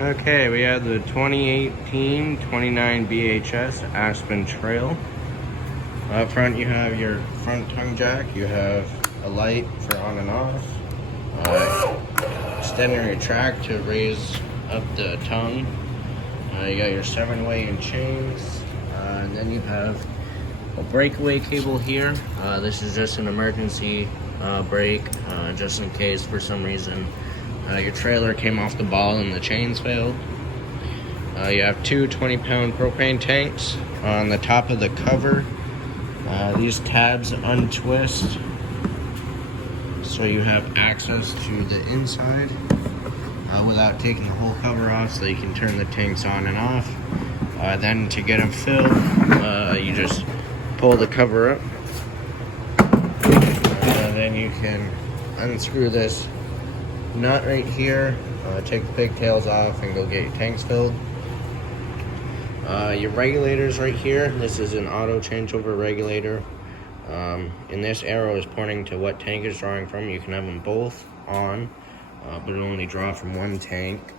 Okay, we have the 2018 29 BHS Aspen Trail. Up front you have your front tongue jack, you have a light for on and off, extending your track to raise up the tongue. You got your 7-way and chains, and then you have a breakaway cable here. This is just an emergency brake, just in case for some reason your trailer came off the ball and the chains failed. You have two 20-pound propane tanks on the top of the cover. These tabs untwist so you have access to the inside without taking the whole cover off, so you can turn the tanks on and off. Then to get them filled, you just pull the cover up, and then you can unscrew this nut right here, take the pigtails off, and go get your tanks filled. Your regulators right here, this is an auto changeover regulator. And this arrow is pointing to what tank is drawing from. You can have them both on, but it'll only draw from one tank.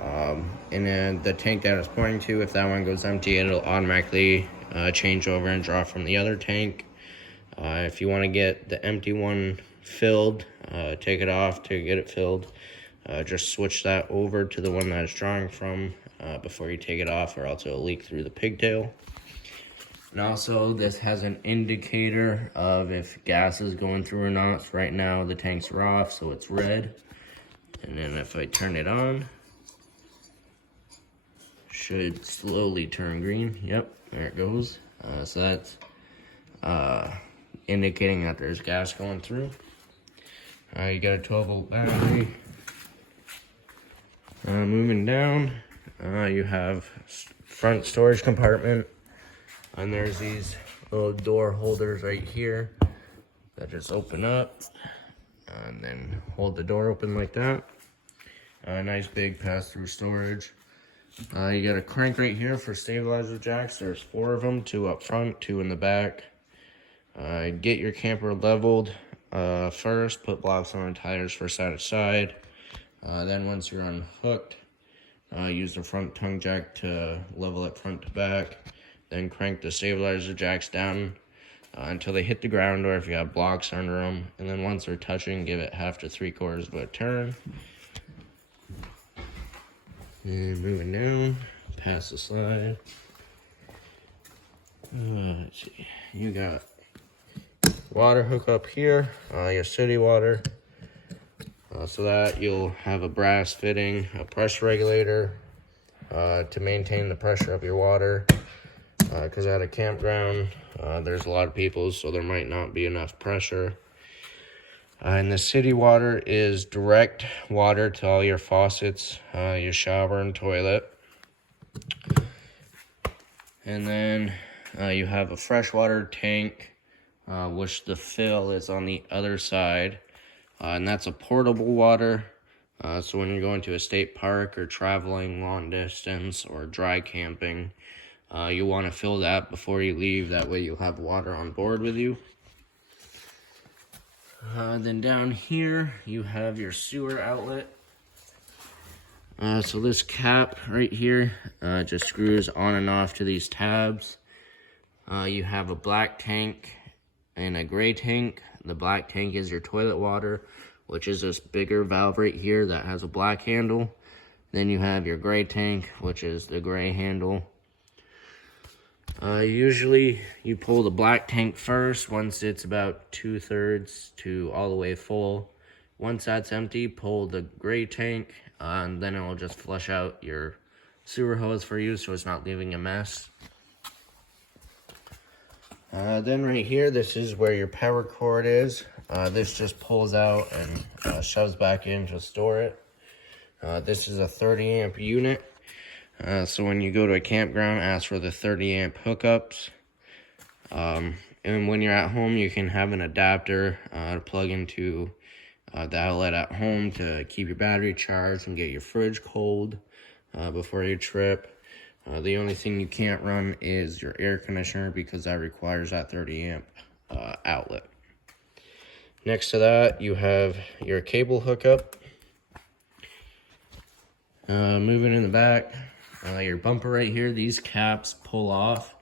And then the tank that it's pointing to, if that one goes empty, it'll automatically change over and draw from the other tank. If you want to get the empty one filled, take it off to get it filled. Just switch that over to the one that it's drawing from before you take it off, or else it'll leak through the pigtail. And also, this has an indicator of if gas is going through or not. So right now the tanks are off, so it's red. And then if I turn it on, should slowly turn green. Yep, there it goes. So that's indicating that there's gas going through. You got a 12-volt battery. Moving down, you have front storage compartment, and there's these little door holders right here that just open up and then hold the door open like that. Nice big pass-through storage. You got a crank right here for stabilizer jacks. There's 4 of them, 2 up front, 2 in the back. Get your camper leveled first, put blocks on the tires for side to side. Then once you're unhooked, use the front tongue jack to level it front to back. Then crank the stabilizer jacks down until they hit the ground, or if you have blocks under them. And then once they're touching, give it 1/2 to 3/4 of a turn. And moving down, past the slide. Let's see, you got water hookup here, your city water. So that you'll have a brass fitting, a pressure regulator to maintain the pressure of your water. Because at a campground, there's a lot of people, so there might not be enough pressure. And the city water is direct water to all your faucets, your shower and toilet. And then you have a freshwater tank, which the fill is on the other side. And that's a portable water. So when you're going to a state park or traveling long distance or dry camping, you want to fill that before you leave. That way you'll have water on board with you. Then down here, you have your sewer outlet. So this cap right here just screws on and off to these tabs. You have a black tank and a gray tank. The black tank is your toilet water, which is this bigger valve right here that has a black handle. Then you have your gray tank, which is the gray handle. Usually you pull the black tank first once it's about 2/3 to all the way full. Once that's empty, pull the gray tank, and then it will just flush out your sewer hose for you, so it's not leaving a mess. Then right here, this is where your power cord is. This just pulls out and shoves back in to store it. This is a 30 amp unit. So when you go to a campground, ask for the 30 amp hookups. And when you're at home, you can have an adapter to plug into the outlet at home to keep your battery charged and get your fridge cold before your trip. The only thing you can't run is your air conditioner, because that requires that 30 amp outlet. Next to that, you have your cable hookup. Moving in the back, your bumper right here, these caps pull off,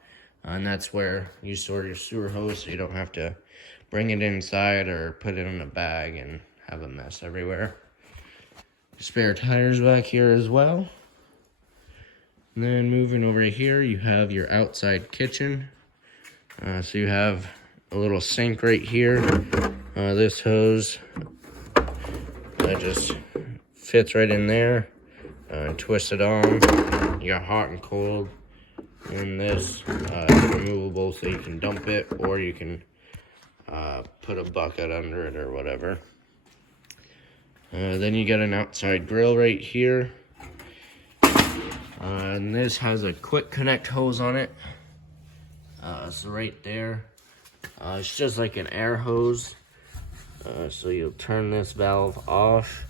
and that's where you store your sewer hose, so you don't have to bring it inside or put it in a bag and have a mess everywhere. Spare tires back here as well. And then moving over here, you have your outside kitchen. So you have a little sink right here. This hose that just fits right in there. Twist it on. You got hot and cold. And this is removable, so you can dump it, or you can put a bucket under it or whatever. Then you got an outside grill right here. And this has a quick connect hose on it. So right there, it's just like an air hose. So you'll turn this valve off.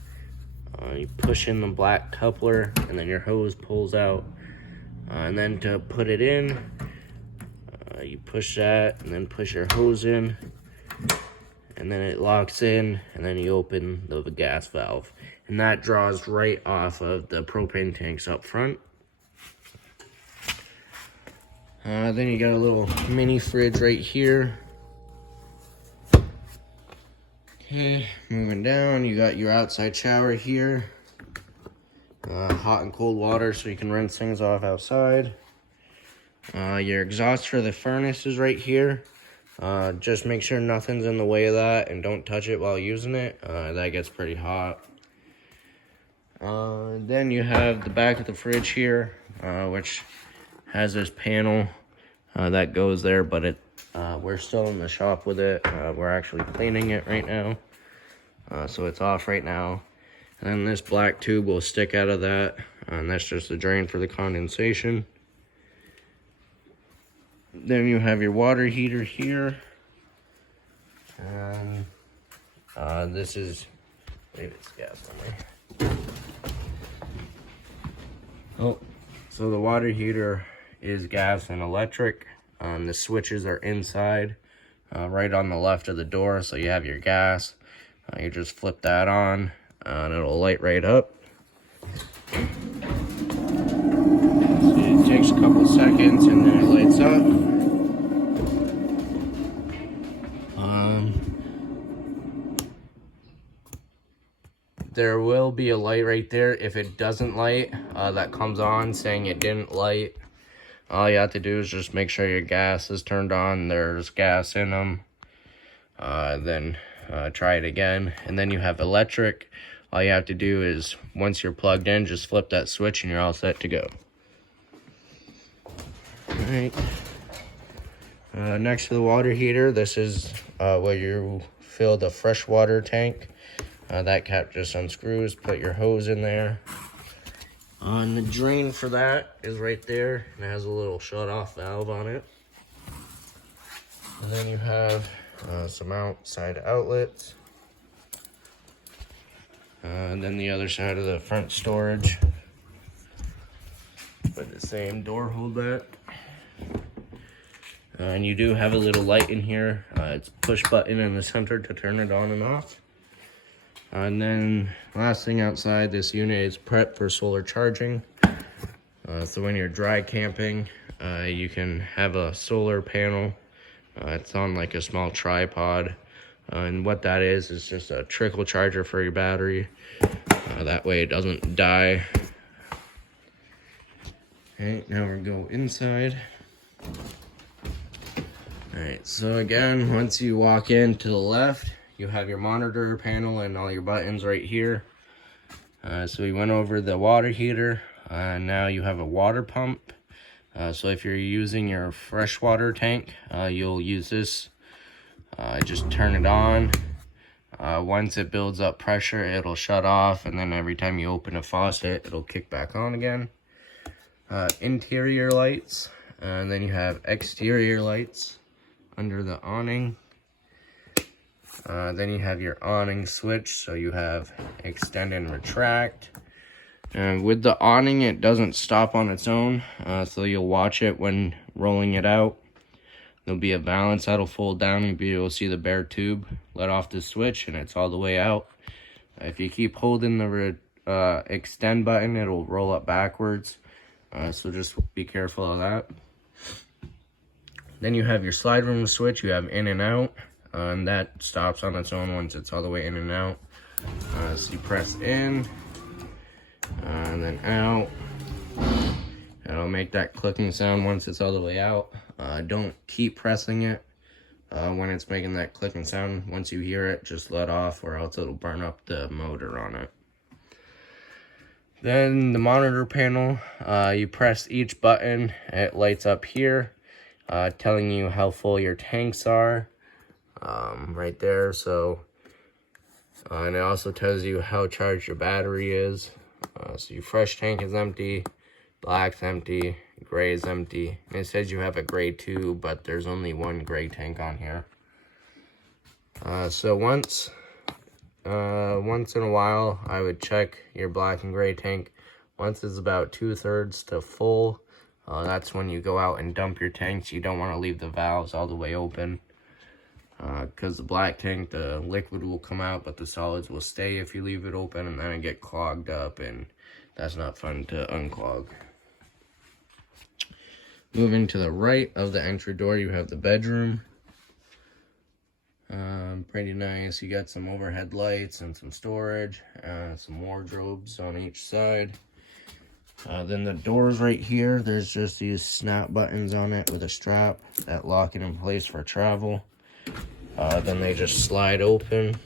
You push in the black coupler, and then your hose pulls out. And then to put it in, you push that, and then push your hose in. And then it locks in, and then you open the gas valve. And that draws right off of the propane tanks up front. Then you got a little mini fridge right here. Okay, moving down, you got your outside shower here. Hot and cold water, so you can rinse things off outside. Your exhaust for the furnace is right here. Just make sure nothing's in the way of that, and don't touch it while using it. That gets pretty hot. Then you have the back of the fridge here, which has this panel that goes there, but we're still in the shop with it. We're actually cleaning it right now, so it's off right now. And then this black tube will stick out of that, and that's just the drain for the condensation. Then you have your water heater here, and this is, maybe it's gas only. Oh, so the water heater is gas and electric. The switches are inside, right on the left of the door, so you have your gas. You just flip that on, and it'll light right up. So it takes a couple seconds, and then it lights up. There will be a light right there. If it doesn't light, that comes on saying it didn't light. All you have to do is just make sure your gas is turned on, there's gas in them. Then try it again. And then you have electric. All you have to do is, once you're plugged in, just flip that switch and you're all set to go. Alright. Next to the water heater, this is where you fill the fresh water tank. That cap just unscrews, put your hose in there. And the drain for that is right there, and it has a little shut-off valve on it. And then you have some outside outlets. And then the other side of the front storage. But the same door holder. And you do have a little light in here. It's a push button in the center to turn it on and off. And then last thing outside this unit is prep for solar charging. So when you're dry camping, you can have a solar panel. It's on like a small tripod. And what that is just a trickle charger for your battery. That way it doesn't die. Okay, now we're gonna go inside. Alright, so again, once you walk in to the left, you have your monitor panel and all your buttons right here. So we went over the water heater. Now you have a water pump. So if you're using your freshwater tank, you'll use this. Just turn it on. Once it builds up pressure, it'll shut off, and then every time you open a faucet, it'll kick back on again. Interior lights, and then you have exterior lights under the awning. Then you have your awning switch, so you have extend and retract. And with the awning, it doesn't stop on its own, so you'll watch it when rolling it out. There'll be a valance that'll fold down, and you'll be able to see the bare tube let off the switch, and it's all the way out. If you keep holding the extend button, it'll roll up backwards. So just be careful of that. Then you have your slide room switch. You have in and out, and that stops on its own once it's all the way in and out. So you press in, and then out. It'll make that clicking sound once it's all the way out. Don't keep pressing it when it's making that clicking sound. Once you hear it, just let off, or else it'll burn up the motor on it. Then the monitor panel, you press each button, it lights up here, telling you how full your tanks are, right there. So, and it also tells you how charged your battery is. So your fresh tank is empty, black's empty, gray is empty. And it says you have a gray too, but there's only one gray tank on here. So once in a while, I would check your black and gray tank. Once it's about 2/3 to full, that's when you go out and dump your tanks. You don't want to leave the valves all the way open, because the black tank, the liquid will come out, but the solids will stay if you leave it open, and then it get clogged up, and that's not fun to unclog. Moving to the right of the entry door, you have the bedroom. Pretty nice. You got some overhead lights and some storage, some wardrobes on each side. Then the doors right here, there's just these snap buttons on it with a strap that lock it in place for travel. Then they just slide open.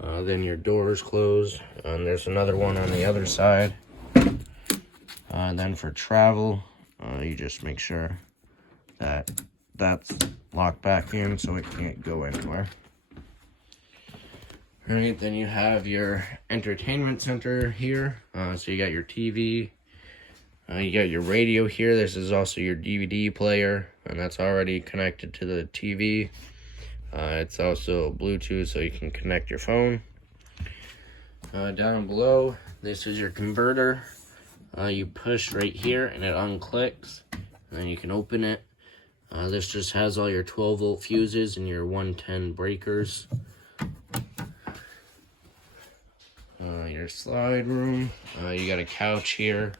Then your door is closed, and there's another one on the other side. Then for travel, you just make sure that that's locked back in so it can't go anywhere. Alright, then you have your entertainment center here. So you got your TV, you got your radio here. This is also your DVD player, and that's already connected to the TV. It's also Bluetooth, so you can connect your phone. Down below, this is your converter. You push right here and it unclicks, and then you can open it. This just has all your 12-volt fuses and your 110 breakers. Your slide room, you got a couch here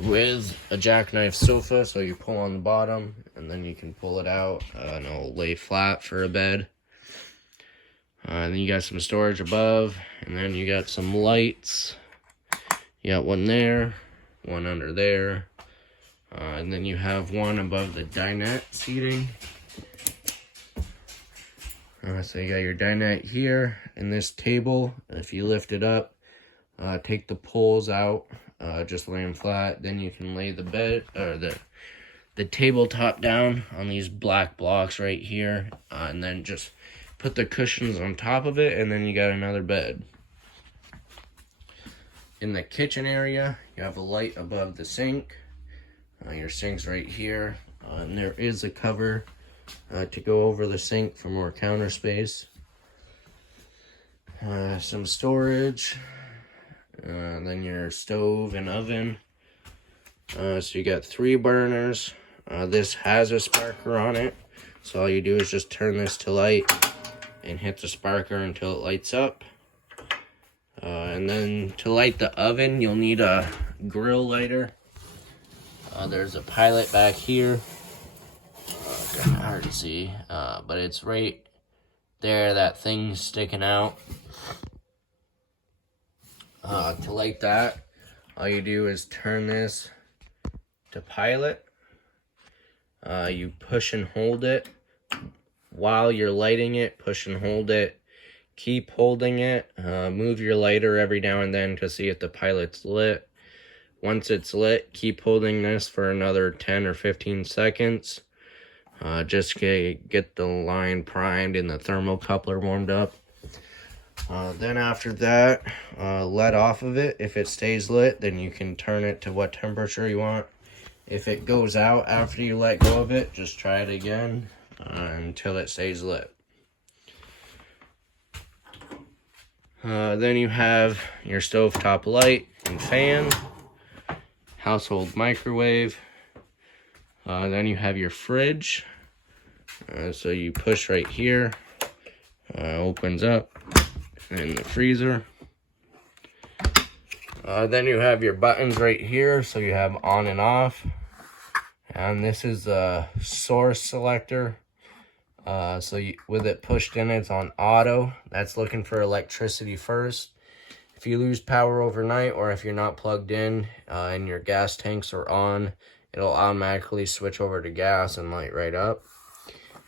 with a jackknife sofa, so you pull on the bottom and then you can pull it out and it'll lay flat for a bed. And then you got some storage above, and then you got some lights. You got one there, one under there, and then you have one above the dinette seating. So you got your dinette here, and this table, if you lift it up, take the poles out, just lay them flat, then you can lay the bed, or the tabletop down on these black blocks right here, and then just put the cushions on top of it, and then you got another bed. In the kitchen area, you have a light above the sink. Your sink's right here, and there is a cover to go over the sink for more counter space. Some storage, then your stove and oven. So you got 3 burners. This has a sparker on it, so all you do is just turn this to light and hit the sparker until it lights up. And then to light the oven, you'll need a grill lighter. There's a pilot back here. Kind of hard to see, but it's right there, that thing's sticking out. To light that, all you do is turn this to pilot. You push and hold it. While you're lighting it, push and hold it. Keep holding it. Move your lighter every now and then to see if the pilot's lit. Once it's lit, keep holding this for another 10 or 15 seconds. Just get the line primed and the thermocoupler warmed up. Then after that, let off of it. If it stays lit, then you can turn it to what temperature you want. If it goes out after you let go of it, just try it again until it stays lit. Then you have your stovetop light and fan, household microwave. Then you have your fridge. So you push right here, opens up, and the freezer. Then you have your buttons right here, so you have on and off. And this is a source selector. With it pushed in, it's on auto. That's looking for electricity first. If you lose power overnight, or if you're not plugged in and your gas tanks are on, it'll automatically switch over to gas and light right up.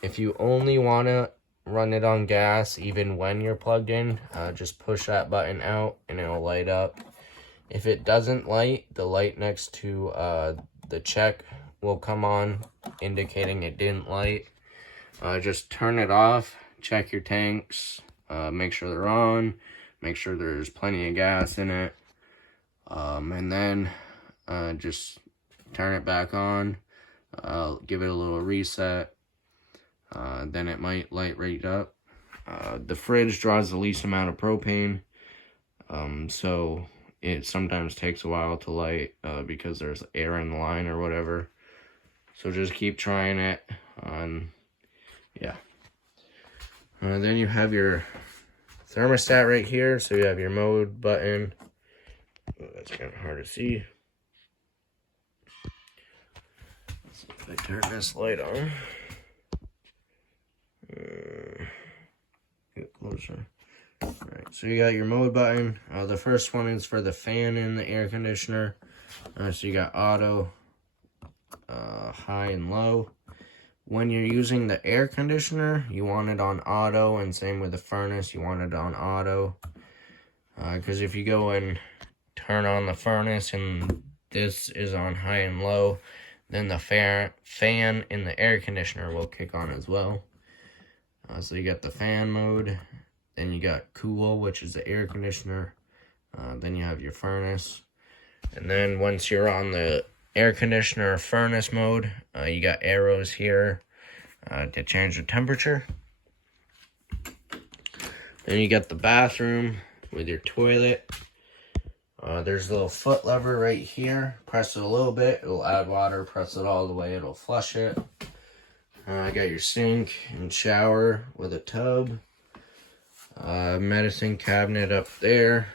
If you only want to run it on gas, even when you're plugged in, just push that button out and it'll light up. If it doesn't light, the light next to the check will come on, indicating it didn't light. Just turn it off, check your tanks, make sure they're on, make sure there's plenty of gas in it, and then just turn it back on, give it a little reset, then it might light right up. The fridge draws the least amount of propane, so it sometimes takes a while to light because there's air in the line or whatever. So just keep trying it. Yeah. Then you have your thermostat right here. So you have your mode button. Oh, that's kind of hard to see. Let's see if I turn this light on. Get closer. Alright, so you got your mode button. The first one is for the fan and the air conditioner. So you got auto, high and low. When you're using the air conditioner, you want it on auto, and same with the furnace, you want it on auto. Because if you go and turn on the furnace and this is on high and low, then the fan in the air conditioner will kick on as well. So you got the fan mode, then you got cool, which is the air conditioner, then you have your furnace. And then once you're on the air conditioner furnace mode, you got arrows here to change the temperature. Then you got the bathroom with your toilet. There's a little foot lever right here. Press it a little bit, it'll add water. Press it all the way, it'll flush it. I got your sink and shower with a tub. Medicine cabinet up there.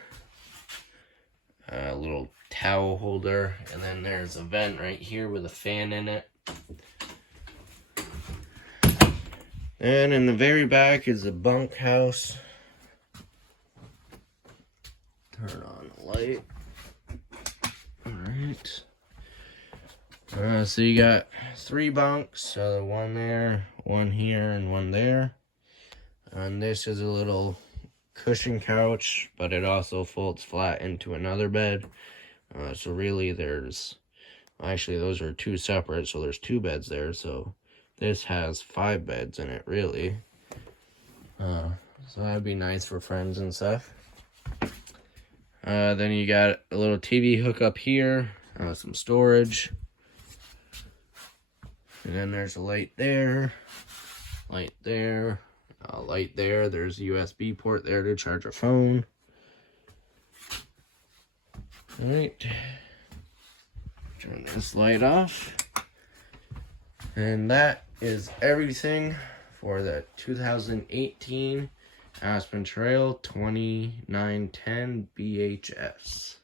A little towel holder, and then there's a vent right here with a fan in it. And in the very back is the bunkhouse. Turn on the light. Alright. So you got 3 bunks, so one there, one here, and one there. And this is a little cushion couch, but it also folds flat into another bed. So really there's, actually those are 2 separate, so there's 2 beds there. So this has 5 beds in it, really. So that'd be nice for friends and stuff. Then you got a little TV hookup here, some storage. And then there's a light there, light there, light there. There's a USB port there to charge a phone. Alright, turn this light off. And that is everything for the 2018 Aspen Trail 2910 BHS.